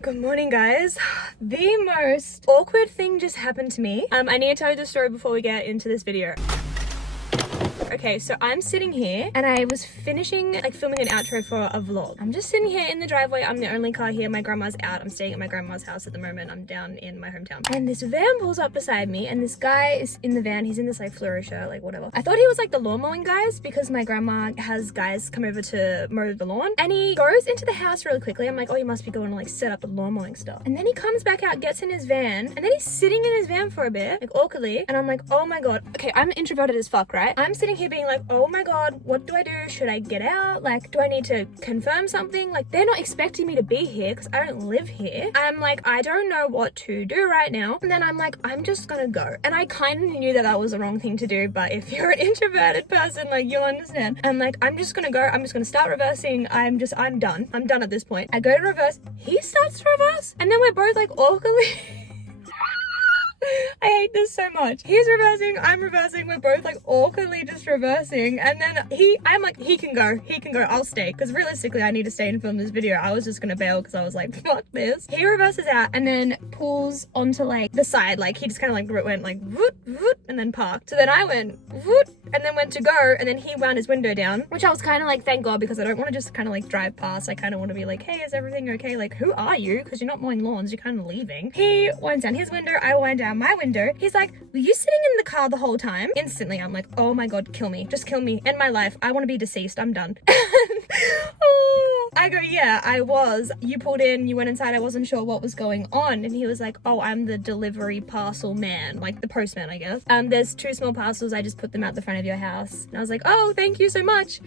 Good morning, guys. The most awkward thing just happened to me. I need to tell you the story before we get into this video. Okay, so I'm sitting here and I was finishing filming an outro for a vlog. I'm just sitting here in the driveway. I'm the only car here. My grandma's out. I'm staying at my grandma's house at the moment. I'm down in my hometown. And this van pulls up beside me and this guy is in the van. He's in this Fluoro shirt, whatever. I thought he was the lawn mowing guys because my grandma has guys come over to mow the lawn. And he goes into the house really quickly. I'm like, oh, he must be going to set up the lawn mowing stuff. And then he comes back out, gets in his van, and then he's sitting in his van for a bit, awkwardly. And I'm like, oh my God. Okay, I'm introverted as fuck, right? I'm sitting here being like, oh my God, what do I do? Should I get out? Do I need to confirm something? They're not expecting me to be here because I don't live here. I'm like, I don't know what to do right now. And then I'm like, I'm just gonna go. And I kind of knew that that was the wrong thing to do, but if you're an introverted person, you'll understand. I'm like, I'm just gonna go. I'm just gonna start reversing. I'm done. I'm done at this point. I go to reverse. He starts to reverse. And then we're both awkwardly I hate this so much. He's reversing, I'm reversing, we're both awkwardly just reversing, and then I'm like, he can go, I'll stay, because realistically I need to stay and film this video. I was just gonna bail because I was like, fuck this. He reverses out and then pulls onto the side, he just kind of went voot, voot, and then parked. So then I went voot, and then went to go, and then he wound his window down, which I was kind of thank God, because I don't want to just kind of drive past. I kind of want to be like, hey, is everything okay? Who are you? Because you're not mowing lawns, you're kind of leaving. He winds down his window, I wind down my window. He's like, were you sitting in the car the whole time? Instantly, I'm like, oh my God, kill me. Just kill me. End my life. I want to be deceased. I'm done. Oh, I go, yeah, I was. You pulled in, you went inside. I wasn't sure what was going on. And he was like, oh, I'm the delivery parcel man, the postman, I guess. There's 2 small parcels. I just put them out the front of your house. And I was like, oh, thank you so much.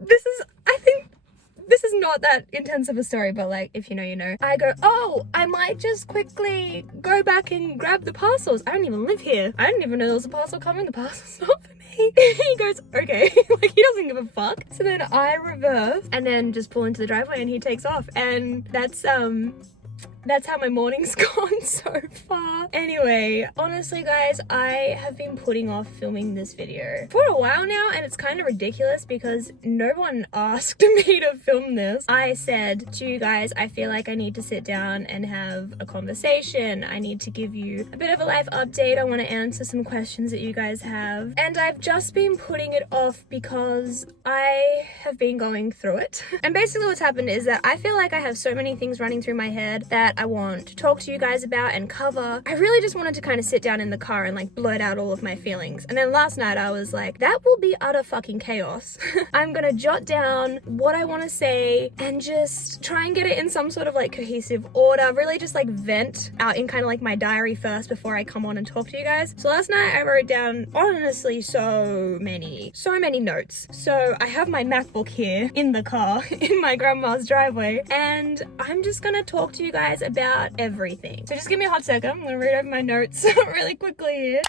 This is not that intense of a story, but if you know, you know. I go, oh, I might just quickly go back and grab the parcels. I don't even live here. I didn't even know there was a parcel coming. The parcel's not for me. He goes, okay. He doesn't give a fuck. So then I reverse and then just pull into the driveway and he takes off. And that's how my morning's gone so far. Anyway, honestly guys, I have been putting off filming this video for a while now, and it's kind of ridiculous because no one asked me to film this. I said to you guys, I feel like I need to sit down and have a conversation. I need to give you a bit of a life update. I want to answer some questions that you guys have. And I've just been putting it off because I have been going through it. And basically what's happened is that I feel like I have so many things running through my head that I want to talk to you guys about and cover. I really just wanted to kind of sit down in the car and blurt out all of my feelings. And then last night I was like, that will be utter fucking chaos. I'm gonna jot down what I want to say and just try and get it in some sort of cohesive order. Really just vent out in kind of my diary first before I come on and talk to you guys. So last night I wrote down honestly so many notes. So I have my MacBook here in the car in my grandma's driveway, and I'm just gonna talk to you guys about everything. So just give me a hot second. I'm gonna read over my notes really quickly here.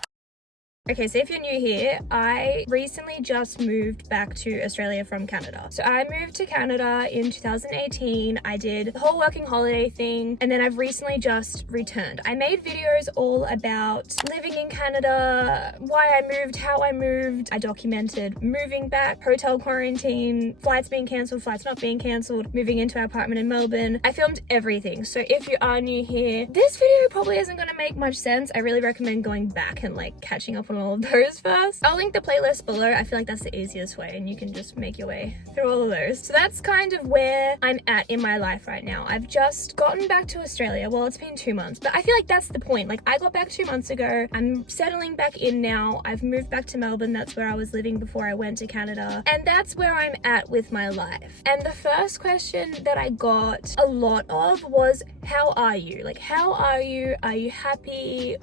Okay, so if you're new here, I recently just moved back to Australia from Canada. So I moved to Canada in 2018. I did the whole working holiday thing, and then I've recently just returned. I made videos all about living in Canada, why I moved, how I moved. I documented moving back, hotel quarantine, flights being cancelled, flights not being cancelled, moving into our apartment in Melbourne. I filmed everything. So if you are new here, this video probably isn't gonna make much sense. I really recommend going back and catching up on all of those first. I'll link the playlist below. I feel like that's the easiest way, and you can just make your way through all of those. So that's kind of where I'm at in my life right now. I've just gotten back to Australia. Well, it's been 2 months, but I feel like that's the point. I got back 2 months ago. I'm settling back in now. I've moved back to Melbourne. That's where I was living before I went to Canada, and that's where I'm at with my life. And the first question that I got a lot of was, how are you? How are you? Are you happy?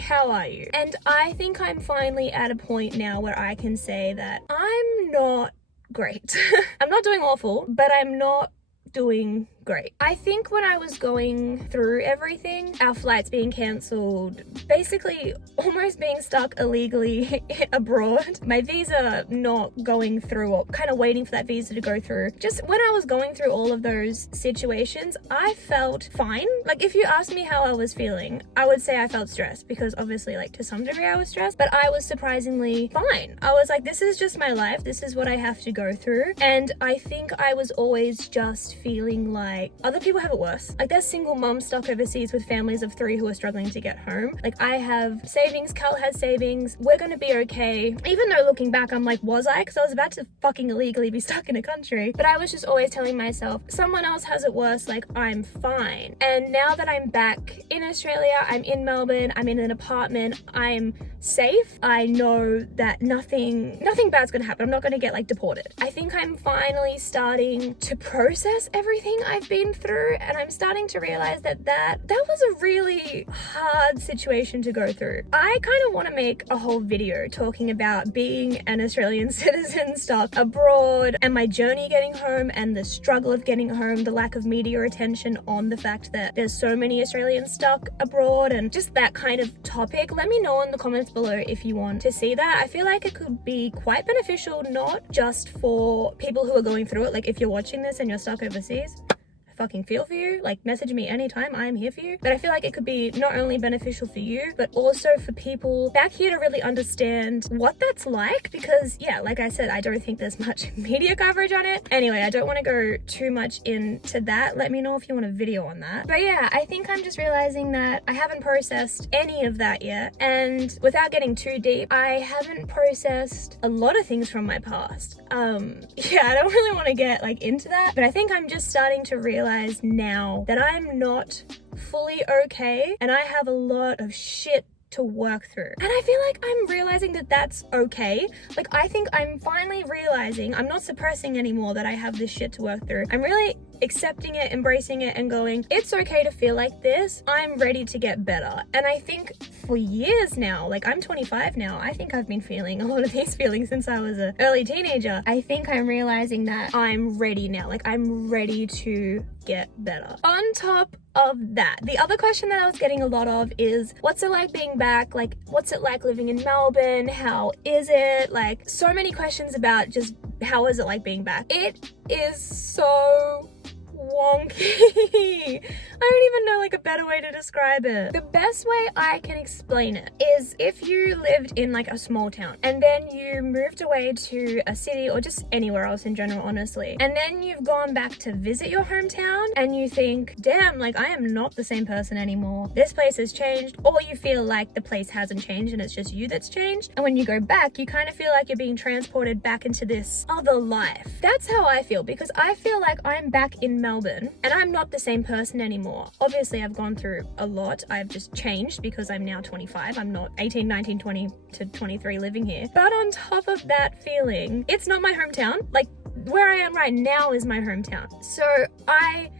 How are you? And I think I'm finally at a point now where I can say that I'm not great. I'm not doing awful, but I'm not doing great. I think when I was going through everything, our flights being cancelled, basically almost being stuck illegally abroad, my visa not going through, or kind of waiting for that visa to go through, just when I was going through all of those situations, I felt fine. If you asked me how I was feeling, I would say I felt stressed, because obviously to some degree I was stressed, but I was surprisingly fine. I was like, this is just my life, this is what I have to go through. And I think I was always just feeling like like other people have it worse. Like there's single moms stuck overseas with families of 3 who are struggling to get home. Like I have savings, Cal has savings, we're gonna be okay. Even though looking back, I'm like, was I? Because I was about to fucking illegally be stuck in a country. But I was just always telling myself, someone else has it worse, like I'm fine. And now that I'm back in Australia, I'm in Melbourne, I'm in an apartment, I'm safe. I know that nothing bad's gonna happen. I'm not gonna get like deported. I think I'm finally starting to process everything I've been through, and I'm starting to realize that was a really hard situation to go through. I kind of want to make a whole video talking about being an Australian citizen stuck abroad and my journey getting home and the struggle of getting home, the lack of media attention on the fact that there's so many Australians stuck abroad and just that kind of topic. Let me know in the comments below if you want to see that. I feel like it could be quite beneficial, not just for people who are going through it. Like if you're watching this and you're stuck overseas, fucking feel for you. Like message me anytime, I'm here for you. But I feel like it could be not only beneficial for you, but also for people back here to really understand what that's like, because yeah, like I said, I don't think there's much media coverage on it. Anyway, I don't want to go too much into that. Let me know if you want a video on that. But yeah, I think I'm just realizing that I haven't processed any of that yet, and without getting too deep, I haven't processed a lot of things from my past. Yeah, I don't really want to get like into that, but I think I'm just starting to realize now that I'm not fully okay and I have a lot of shit to work through. And I feel like I'm realizing that that's okay. Like I think I'm finally realizing I'm not suppressing anymore that I have this shit to work through. I'm really accepting it, embracing it, and going, it's okay to feel like this. I'm ready to get better. And I think for years now, like I'm 25 now, I think I've been feeling a lot of these feelings since I was an early teenager. I think I'm realizing that I'm ready now. Like I'm ready to get better. On top of that, the other question that I was getting a lot of is, what's it like being back? Like, what's it like living in Melbourne? How is it? Like, so many questions about just how is it like being back? It is so wonky. I don't even know like a better way to describe it. The best way I can explain it is if you lived in like a small town and then you moved away to a city or just anywhere else in general, honestly, and then you've gone back to visit your hometown and you think, damn, like I am not the same person anymore. This place has changed. Or you feel like the place hasn't changed and it's just you that's changed. And when you go back, you kind of feel like you're being transported back into this other life. That's how I feel, because I feel like I'm back in Melbourne and I'm not the same person anymore. Obviously, I've gone through a lot. I've just changed because I'm now 25. I'm not 18, 19, 20 to 23 living here. But on top of that feeling, it's not my hometown. Like where I am right now is my hometown. So I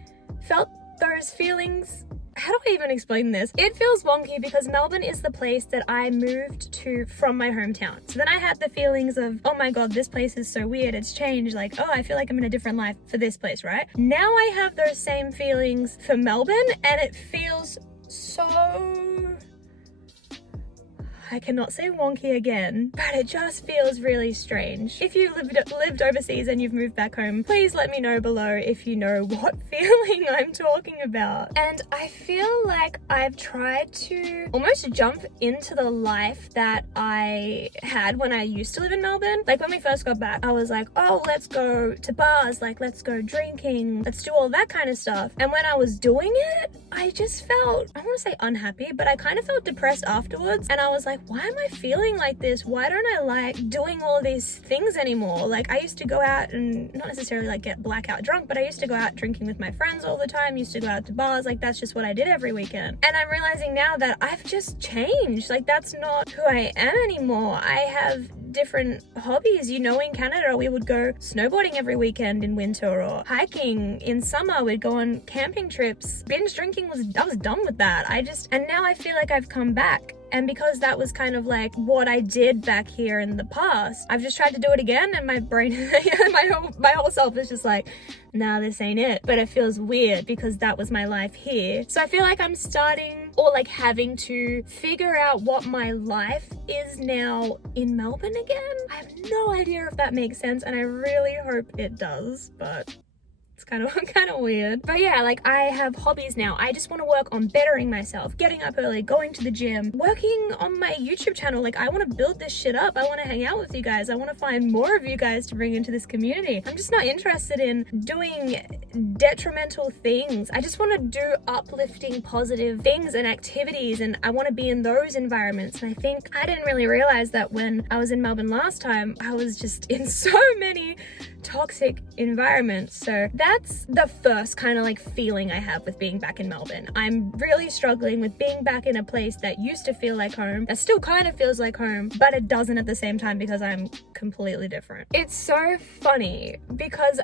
felt those feelings. How do I even explain this? It feels wonky because Melbourne is the place that I moved to from my hometown. So then I had the feelings of, oh my God, this place is so weird. It's changed. Like, oh, I feel like I'm in a different life for this place, right? Now I have those same feelings for Melbourne, and it feels so... I cannot say wonky again, but it just feels really strange. If you lived overseas and you've moved back home, please let me know below if you know what feeling I'm talking about. And I feel like I've tried to almost jump into the life that I had when I used to live in Melbourne. Like when we first got back, I was like, oh, let's go to bars, like let's go drinking, let's do all that kind of stuff. And when I was doing it, I just felt, I want to say unhappy, but I kind of felt depressed afterwards. And I was like, why am I feeling like this? Why don't I like doing all these things anymore? Like I used to go out and not necessarily like get blackout drunk, but I used to go out drinking with my friends all the time, used to go out to bars. Like that's just what I did every weekend. And I'm realizing now that I've just changed. Like that's not who I am anymore. I have different hobbies. You know, in Canada we would go snowboarding every weekend in winter, or hiking in summer. We'd go on camping trips. Binge drinking I was done with that. And now I feel like I've come back. And because that was kind of like what I did back here in the past, I've just tried to do it again, and my brain, my whole self is just like, nah, this ain't it. But it feels weird because that was my life here. So I feel like I'm starting, or like having to figure out what my life is now in Melbourne again. I have no idea if that makes sense, and I really hope it does, but It's kind of weird. But yeah, like I have hobbies now. I just want to work on bettering myself, getting up early, going to the gym, working on my YouTube channel. Like I want to build this shit up. I want to hang out with you guys. I want to find more of you guys to bring into this community. I'm just not interested in doing detrimental things. I just want to do uplifting, positive things and activities, and I want to be in those environments. And I think I didn't really realize that when I was in Melbourne last time, I was just in so many toxic environments. So that's the first kind of like feeling I have with being back in Melbourne. I'm really struggling with being back in a place that used to feel like home, that still kind of feels like home, but it doesn't at the same time because I'm completely different. It's so funny because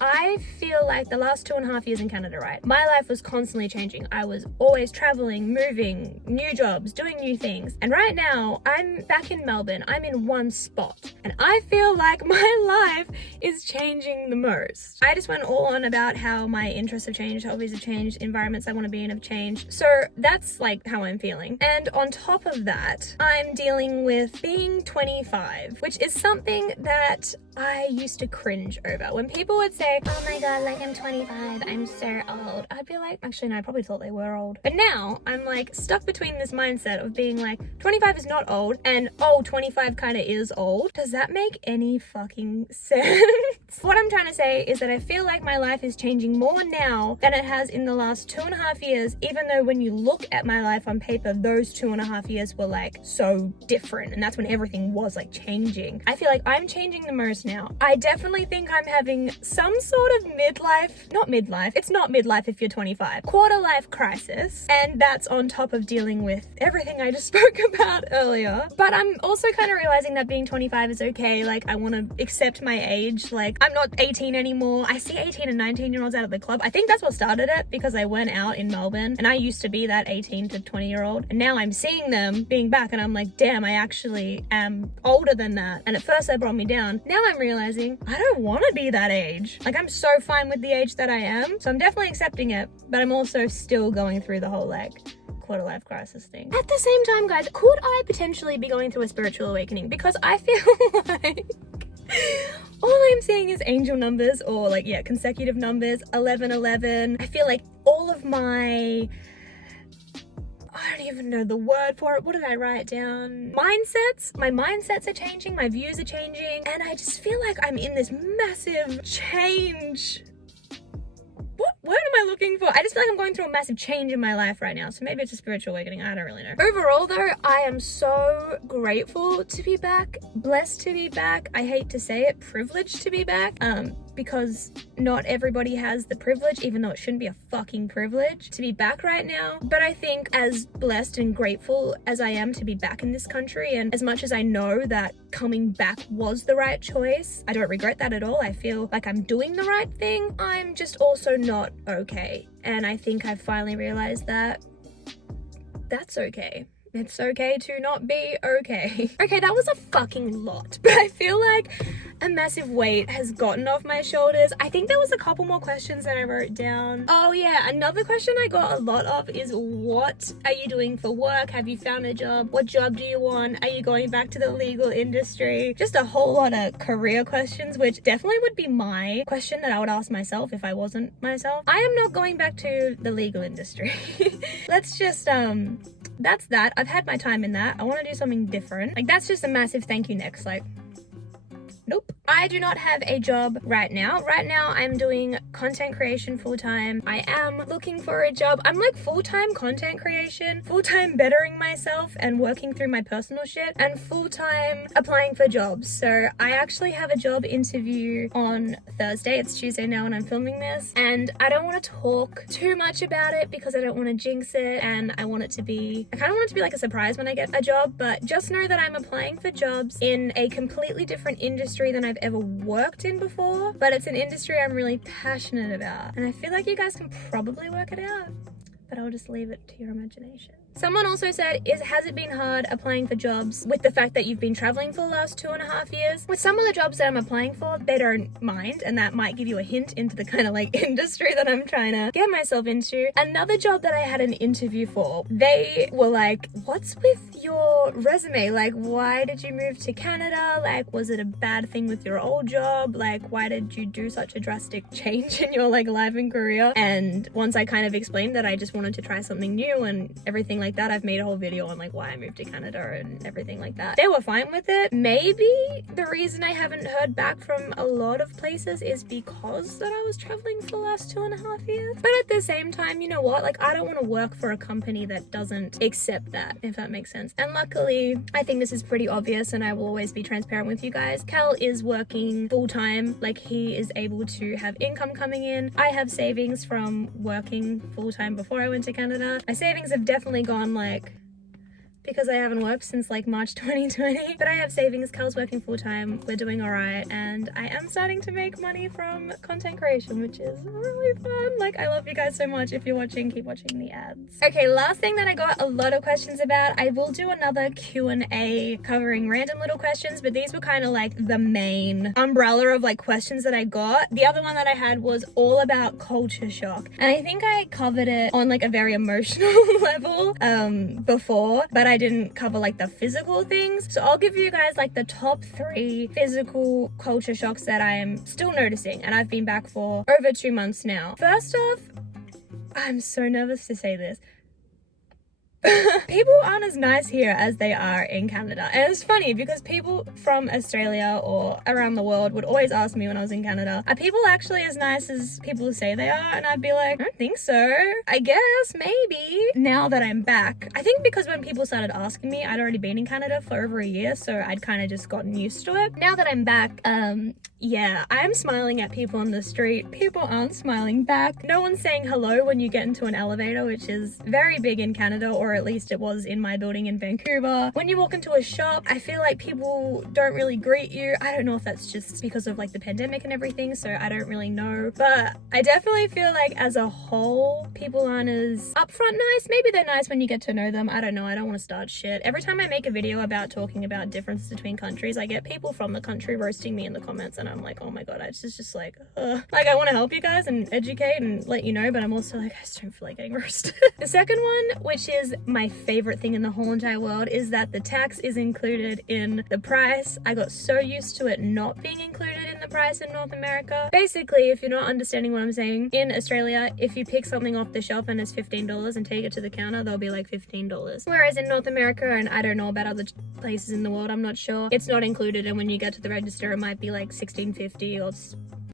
I feel like the last 2.5 years in Canada, right? My life was constantly changing. I was always traveling, moving, new jobs, doing new things. And right now, I'm back in Melbourne. I'm in one spot. And I feel like my life is changing the most. I just went all on about how my interests have changed, hobbies have changed, environments I want to be in have changed. So that's like how I'm feeling. And on top of that, I'm dealing with being 25, which is something that I used to cringe over. When people would say, oh my god, like I'm 25, I'm so old, I'd be like, actually no, I probably thought they were old. But now I'm like stuck between this mindset of being like 25 is not old and oh, 25 kind of is old. Does that make any fucking sense? What I'm trying to say is that I feel like my life is changing more now than it has in the last 2.5 years, even though when you look at my life on paper, those 2.5 years were like so different, and that's when everything was like changing. I feel like I'm changing the most now. I definitely think I'm having some sort of not midlife, it's not midlife if you're 25, quarter life crisis, and that's on top of dealing with everything I just spoke about earlier. But I'm also kind of realizing that being 25 is okay. Like I want to accept my age. Like I'm not 18 anymore. I see 18 and 19-year-olds out at the club. I think that's what started it, because I went out in Melbourne and I used to be that 18 to 20-year-old, and now I'm seeing them being back and I'm like, damn, I actually am older than that. And at first that brought me down. Now I'm realizing I don't want to be that age. Like I'm so fine with the age that I am, so I'm definitely accepting it, but I'm also still going through the whole like quarter life crisis thing. At the same time, guys, could I potentially be going through a spiritual awakening? Because I feel like all I'm seeing is angel numbers, or like, yeah, consecutive numbers, 1111. I feel like all of my, I don't even know the word for it. What did I write down? Mindsets. My mindsets are changing. My views are changing. And I just feel like I'm in this massive change. What word am I looking for? I just feel like I'm going through a massive change in my life right now. So maybe it's a spiritual awakening. I don't really know. Overall though, I am so grateful to be back. Blessed to be back. I hate to say it, privileged to be back. Because not everybody has the privilege, even though it shouldn't be a fucking privilege to be back right now. But I think as blessed and grateful as I am to be back in this country, and as much as I know that coming back was the right choice, I don't regret that at all. I feel like I'm doing the right thing. I'm just also not okay. And I think I've finally realized that that's okay. It's okay to not be okay. Okay, that was a fucking lot, but I feel like a massive weight has gotten off my shoulders. I think there was a couple more questions that I wrote down. Oh yeah, another question I got a lot of is, what are you doing for work? Have you found a job? What job do you want? Are you going back to the legal industry? Just a whole lot of career questions, which definitely would be my question that I would ask myself if I wasn't myself. I am not going back to the legal industry. Let's just, that's that. I've had my time in that. I want to do something different. Like, that's just a massive thank you next. Like, nope. I do not have a job right now. Right now, I'm doing content creation full-time. I am looking for a job. I'm like full-time content creation, full-time bettering myself and working through my personal shit, and full-time applying for jobs. So I actually have a job interview on Thursday. It's Tuesday now when I'm filming this, and I don't want to talk too much about it because I don't want to jinx it, and I want it to be, I kind of want it to be like a surprise when I get a job. But just know that I'm applying for jobs in a completely different industry than I've ever worked in before, but it's an industry I'm really passionate about, and I feel like you guys can probably work it out, but I'll just leave it to your imagination. Someone also said, has it been hard applying for jobs with the fact that you've been traveling for the last 2.5 years? With some of the jobs that I'm applying for, they don't mind, and that might give you a hint into the kind of like industry that I'm trying to get myself into. Another job that I had an interview for, they were like, what's with your resume? Like, why did you move to Canada? Like, was it a bad thing with your old job? Like, why did you do such a drastic change in your like life and career? And once I kind of explained that I just wanted to try something new and everything like that, I've made a whole video on like why I moved to Canada and everything like that. They were fine with it. Maybe the reason I haven't heard back from a lot of places is because that I was traveling for the last 2.5 years. But at the same time, you know what? Like, I don't want to work for a company that doesn't accept that, if that makes sense. And luckily, I think this is pretty obvious and I will always be transparent with you guys. Cal is working full-time. Like, he is able to have income coming in. I have savings from working full-time before I went to Canada. My savings have definitely gone like, because I haven't worked since like March 2020, but I have savings. Cal's working full-time, we're doing all right, and I am starting to make money from content creation, which is really fun. Like, I love you guys so much. If you're watching, keep watching the ads. Okay, last thing that I got a lot of questions about, I will do another Q&A covering random little questions, but these were kind of like the main umbrella of like questions that I got. The other one that I had was all about culture shock, and I think I covered it on like a very emotional level before, but I didn't cover like the physical things. So I'll give you guys like the top 3 physical culture shocks that I am still noticing, and I've been back for over 2 months now. First off, I'm so nervous to say this. People aren't as nice here as they are in Canada. And it's funny because people from Australia or around the world would always ask me when I was in Canada, are people actually as nice as people say they are? And I'd be like, I don't think so. I guess maybe. Now that I'm back, I think because when people started asking me, I'd already been in Canada for over a year, so I'd kind of just gotten used to it. Now that I'm back, yeah, I'm smiling at people on the street. People aren't smiling back. No one's saying hello when you get into an elevator, which is very big in Canada, or at least it was in my building in Vancouver. When you walk into a shop, I feel like people don't really greet you. I don't know if that's just because of like the pandemic and everything, so I don't really know. But I definitely feel like as a whole, people aren't as upfront nice. Maybe they're nice when you get to know them. I don't know. I don't want to start shit. Every time I make a video about talking about differences between countries, I get people from the country roasting me in the comments, and I'm like, oh my god, it's just like, like, I want to help you guys and educate and let you know, but I'm also like, I just don't feel like getting roasted. The second one, which is my favorite thing in the whole entire world, is that the tax is included in the price. I got so used to it not being included in the price in North America. Basically, if you're not understanding what I'm saying, in Australia, if you pick something off the shelf and it's $15 and take it to the counter, they'll be like $15. Whereas in North America, and I don't know about other places in the world, I'm not sure, it's not included, and when you get to the register, it might be like $16.50 or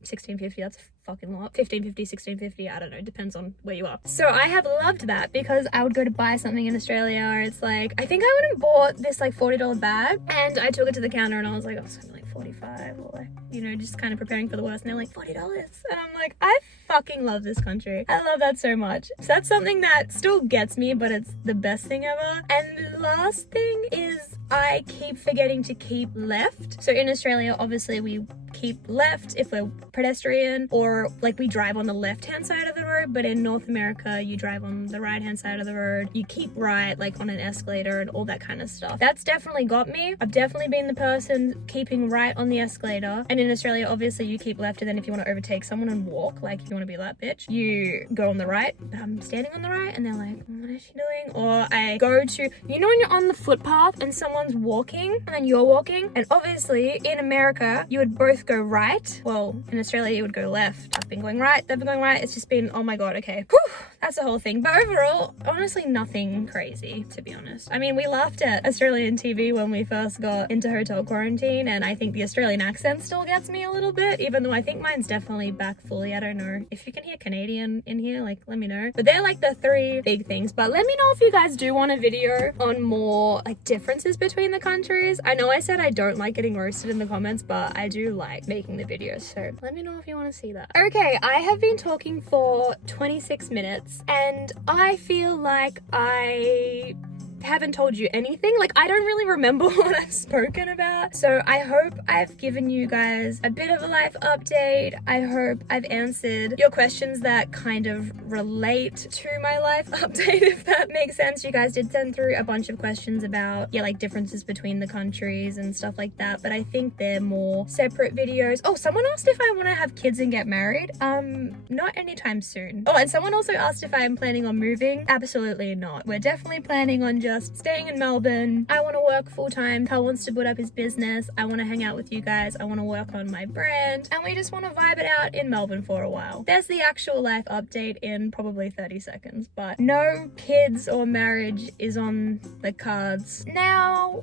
$16.50, that's a fucking lot. $15.50, $16.50, I don't know, depends on where you are. So I have loved that because I would go to buy something in Australia, or it's like, I think I went and bought this like $40 bag, and I took it to the counter and I was like, oh, something like 45, or like, you know, just kind of preparing for the worst, and they're like $40, and I'm like, I fucking love this country. I love that so much. So that's something that still gets me, but it's the best thing ever. And the last thing is I keep forgetting to keep left. So in Australia, obviously we keep left if we're pedestrian, or like we drive on the left hand side of the road, but in North America you drive on the right hand side of the road. You keep right, like on an escalator and all that kind of stuff. That's definitely got me. I've definitely been the person keeping right on the escalator, and in Australia obviously you keep left, and then if you want to overtake someone and walk, like if you want to be that bitch, you go on the right. But I'm standing on the right and they're like, what is she doing? Or I go to, you know when you're on the footpath and someone's walking and then you're walking, and obviously in America you would both go right. Well, in Australia you would go left. I've been going right, they've been going right. It's just been, oh my god, okay. Whew, that's the whole thing. But overall, honestly, nothing crazy, to be honest. I mean, we laughed at Australian TV when we first got into hotel quarantine, and I think the Australian accent still gets me a little bit, even though I think mine's definitely back fully. I don't know. If you can hear Canadian in here, like, let me know. But they're like the 3 big things. But let me know if you guys do want a video on more like differences between the countries. I know I said I don't like getting roasted in the comments, but I do like making the videos, so let me know if you want to see that. Okay, I have been talking for 26 minutes and I feel like I haven't told you anything. Like, I don't really remember what I've spoken about. So I hope I've given you guys a bit of a life update. I hope I've answered your questions that kind of relate to my life update, if that makes sense. You guys did send through a bunch of questions about, yeah, like differences between the countries and stuff like that, but I think they're more separate videos. Oh, someone asked if I want to have kids and get married. Not anytime soon. Oh, and someone also asked if I'm planning on moving. Absolutely not. We're definitely planning on just staying in Melbourne. I want to work full-time. Cal wants to put up his business. I want to hang out with you guys. I want to work on my brand, and we just want to vibe it out in Melbourne for a while. There's the actual life update in probably 30 seconds, but no kids or marriage is on the cards now.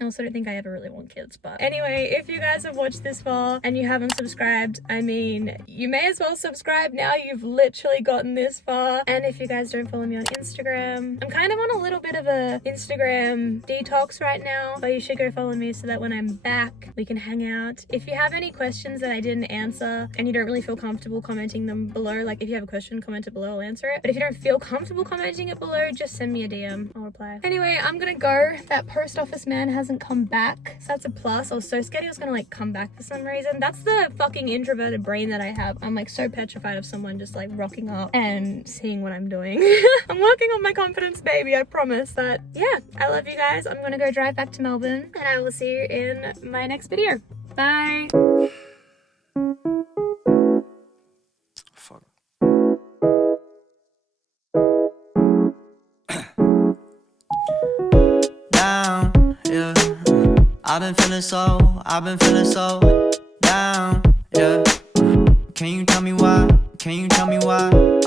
I also don't think I ever really want kids, but anyway, if you guys have watched this far and you haven't subscribed, I mean, you may as well subscribe now. You've literally gotten this far. And if you guys don't follow me on Instagram, I'm kind of on a little bit of a Instagram detox right now, but you should go follow me so that when I'm back, we can hang out. If you have any questions that I didn't answer and you don't really feel comfortable commenting them below, like if you have a question, comment it below, I'll answer it. But if you don't feel comfortable commenting it below, just send me a DM, I'll reply. Anyway, I'm gonna go. That post office man hasn't come back, so that's a plus. I was so scared he was gonna like come back for some reason. That's the fucking introverted brain that I have. I'm like so petrified of someone just like rocking up and seeing what I'm doing. I'm working on my confidence, baby, I promise. That, yeah, I love you guys. I'm gonna go drive back to Melbourne and I will see you in my next video. Bye. Fuck. Down, yeah. I've been feeling so down, yeah. Can you tell me why? Can you tell me why?